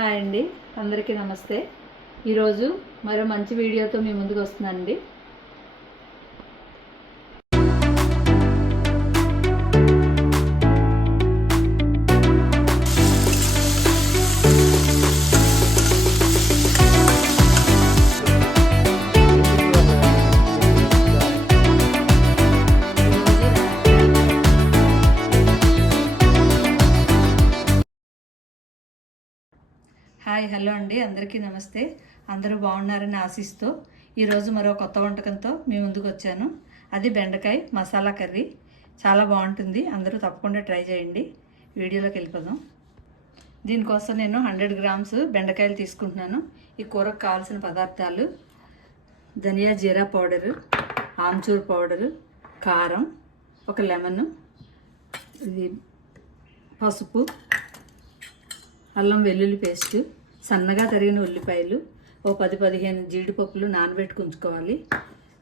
Hi అండి, అందరికీ నమస్తే. ఈరోజు మరో మంచి వీడియోతో మీ ముందుకు వస్తున్నానండి. హాయ్ హలో అండి, అందరికీ నమస్తే. అందరూ బాగున్నారని ఆశిస్తూ ఈరోజు మరో కొత్త వంటకంతో మీ ముందుకు వచ్చాను. అది బెండకాయ మసాలా కర్రీ. చాలా బాగుంటుంది, అందరూ తప్పకుండా ట్రై చేయండి. వీడియోలోకి వెళ్ళిపోదాం. దీనికోసం నేను 100 గ్రామ్స్ బెండకాయలు తీసుకుంటున్నాను. ఈ కూరకు కావాల్సిన పదార్థాలు: ధనియా జీరా పౌడరు, ఆమ్చూర్ పౌడరు, కారం, ఒక లెమన్, ఇది పసుపు, అల్లం వెల్లుల్లి పేస్టు, సన్నగా తరిగిన ఉల్లిపాయలు, ఓ 10-15 జీడిపప్పులు నానబెట్టుకు ఉంచుకోవాలి,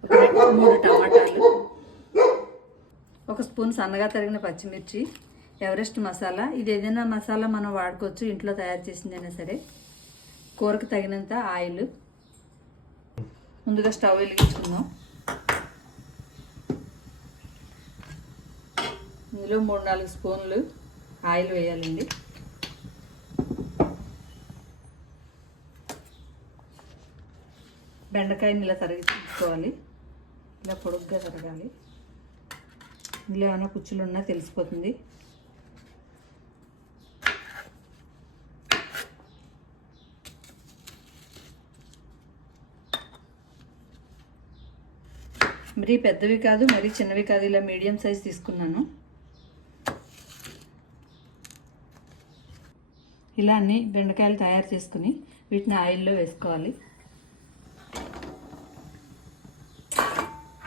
ఒక 3 టమాటాలు, ఒక స్పూన్ సన్నగా తరిగిన పచ్చిమిర్చి, ఎవరెస్ట్ మసాలా. ఇది ఏదైనా మసాలా మనం వాడుకోవచ్చు, ఇంట్లో తయారు చేసిందైనా సరే. కూరకు తగినంత ఆయిల్. ముందుగా స్టవ్ వెలిగించుకుందాం. ఇందులో 3-4 స్పూన్లు ఆయిల్ వేయాలండి. బెండకాయని ఇలా తరిగించుకోవాలి. ఇలా పొడుగ్గా తరగాలి. ఇందులో ఏమైనా కుచ్చులు ఉన్నా తెలిసిపోతుంది. మరీ పెద్దవి కాదు, మరీ చిన్నవి కాదు, ఇలా మీడియం సైజ్ తీసుకున్నాను. ఇలా అన్ని బెండకాయలు తయారు చేసుకుని వీటిని ఆయిల్లో వేసుకోవాలి.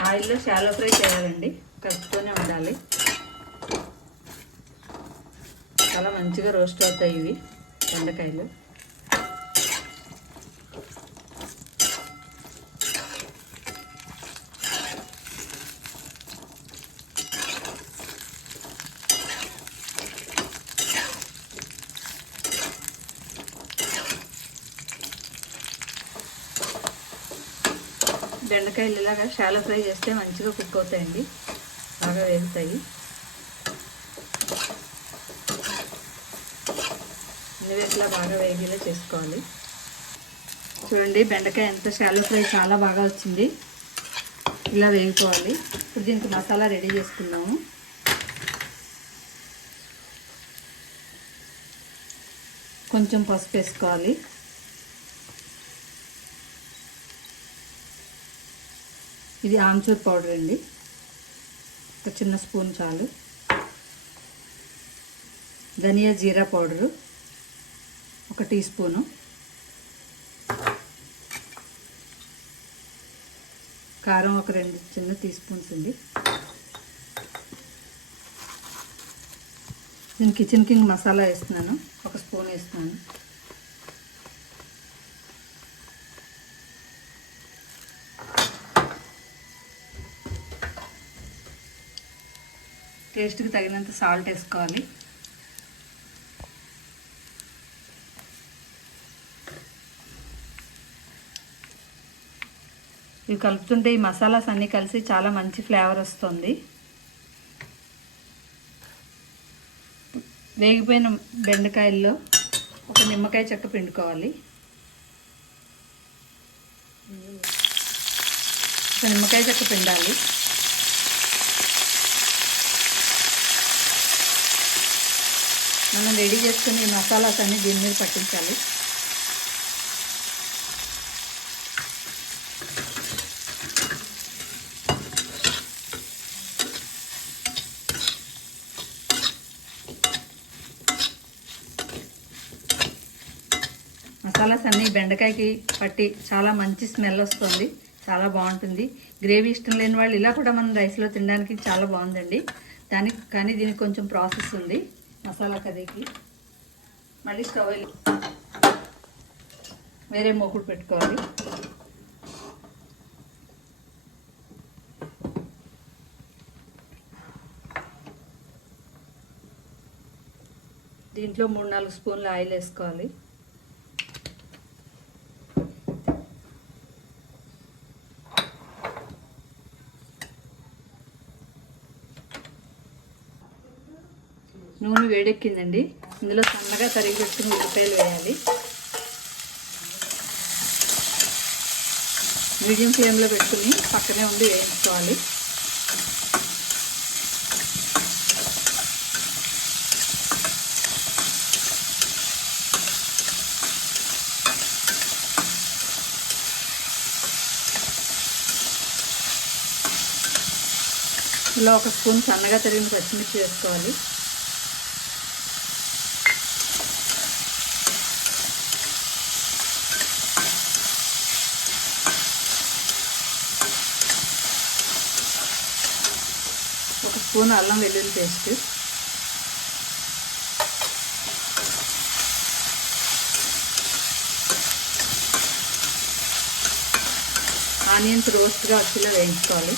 ఆయిల్లో షాలో ఫ్రై చేయాలండి, కలుపుతూనే ఉండాలి. చాలా మంచిగా రోస్ట్ అవుతాయి ఇవి బెండకాయలు. బెండకాయలు ఇలాగా షాలో ఫ్రై చేస్తే మంచిగా కుక్ అవుతాయండి, బాగా వేగుతాయి. అన్ని వేసులా బాగా వేగేలా చేసుకోవాలి. చూడండి, బెండకాయ ఎంత షాలో ఫ్రై చాలా బాగా వచ్చింది. ఇలా వేగిపోవాలి. ఇప్పుడు దీనికి మసాలా రెడీ చేసుకుందాము. కొంచెం పసుపు వేసుకోవాలి. ఇది ఆమ్చూర్ పౌడర్ అండి, ఒక చిన్న స్పూన్ చాలు. ధనియా జీరా పౌడరు 1 టీ స్పూను. కారం ఒక 2 చిన్న టీ స్పూన్స్ అండి. నేను కిచెన్ కింగ్ మసాలా వేస్తున్నాను, 1 స్పూన్ వేస్తున్నాను. టేస్ట్కి తగినంత సాల్ట్ వేసుకోవాలి. ఇవి కలుపుతుంటే ఈ మసాలాస్ అన్నీ కలిసి చాలా మంచి ఫ్లేవర్ వస్తుంది. వేగిపోయిన బెండకాయల్లో ఒక నిమ్మకాయ చెక్క పిండుకోవాలి. ఒక నిమ్మకాయ చెక్క పిండాలి. మనం రెడీ చేసుకుని ఈ మసాలాస్ అన్నీ దీని మీద పట్టించాలి. మసాలాస్ అన్నీ బెండకాయకి పట్టి చాలా మంచి స్మెల్ వస్తుంది, చాలా బాగుంటుంది. గ్రేవీ ఇష్టం లేని వాళ్ళు ఇలా కూడా మనం రైస్లో తినడానికి చాలా బాగుందండి. కానీ దీనికి కొంచెం ప్రాసెస్ ఉంది మసాలా కర్రీకి. మళ్ళీ స్టవ్ వేరే మూకుడు పెట్టుకోవాలి. దీంట్లో 3-4 స్పూన్ల ఆయిల్ వేసుకోవాలి. నూనె వేడెక్కిందండి. ఇందులో సన్నగా తరిగి పెట్టుకుని ఉల్లిపాయలు వేయాలి. మీడియం ఫ్లేమ్లో పెట్టుకుని పక్కనే ఉండి వేయించుకోవాలి. ఇలా 1 స్పూన్ సన్నగా తరిగిన పచ్చిమిర్చి వేసుకోవాలి. ఒక స్పూన్ అల్లం వెల్లుల్లి పేస్ట్, ఆనియన్స్ రోస్ట్గా వచ్చేలా వేయించుకోవాలి.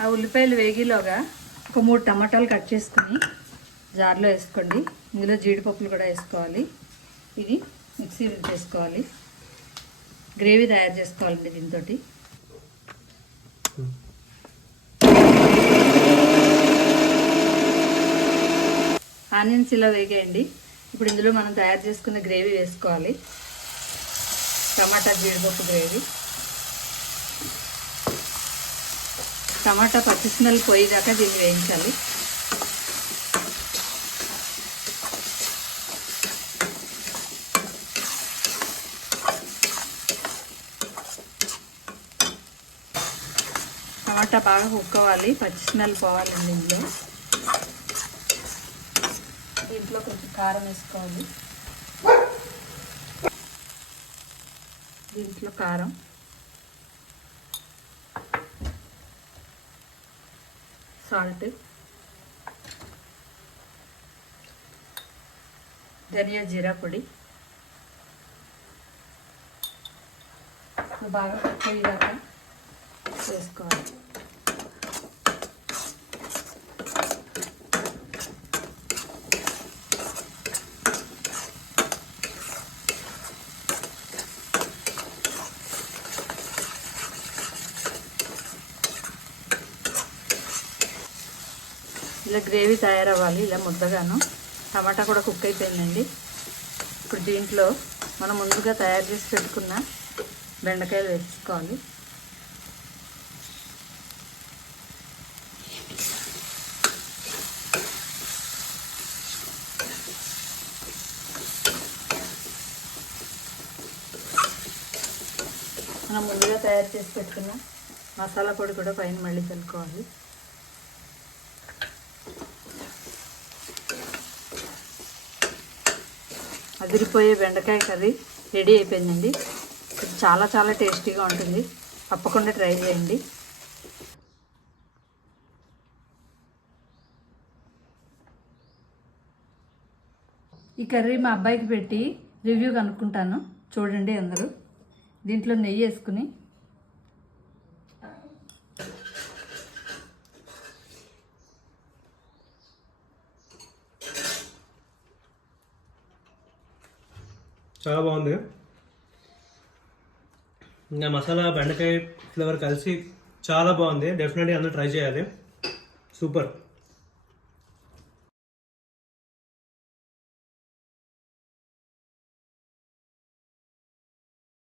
ఆ ఉల్లిపాయలు వేగిలోగా ఒక 3 టమాటాలు కట్ చేసుకుని జార్లో వేసుకోండి. ఇందులో జీడిపప్పులు కూడా వేసుకోవాలి. ఇది మిక్సీ చేసుకోవాలి. గ్రేవీ తయారు చేసుకోవాలండి దీంతో. ఆనియన్స్ ఇలా వేగేయండి. ఇప్పుడు ఇందులో మనం తయారు చేసుకున్న గ్రేవీ వేసుకోవాలి. టమాటా జీడిపప్పు గ్రేవీ. టమాటా పచ్చి స్మెల్ పోయేదాకా దీన్ని వేయించాలి. టమాటా బాగా కుక్ అవ్వాలి, పచ్చి స్మెల్ పోవాలండి. దీంట్లో కొంచెం కారం వేసుకోవాలి. దీంట్లో కారం, సాల్ట్, ధనియా జీరా పొడి బాగా కుక్ అయ్యాక వేసుకోవాలి. ఇలా గ్రేవీ తయారవ్వాలి, ఇలా ముద్దగాను. టమాటా కూడా కుక్ అయిపోయిందండి. ఇప్పుడు దీంట్లో మనం ముందుగా తయారు చేసి పెట్టుకున్న బెండకాయలు వేసుకోవాలి. మనం ముందుగా తయారు చేసి పెట్టుకున్న మసాలా పొడి కూడా పైన మళ్ళీ చల్లుకోవాలి. అదిరిపోయే బెండకాయ కర్రీ రెడీ అయిపోయిందండి. ఇది చాలా చాలా టేస్టీగా ఉంటుంది. తప్పకుండా ట్రై చేయండి. ఈ కర్రీ మా అబ్బాయికి పెట్టి రివ్యూ కనుక్కుంటాను, చూడండి అందరూ. దీంట్లో నెయ్యి వేసుకుని చాలా బాగుంది. ఇంకా మసాలా బెండకాయ ఫ్లేవర్ కలిసి చాలా బాగుంది. డెఫినెట్గా అందరూ ట్రై చేయాలి. సూపర్.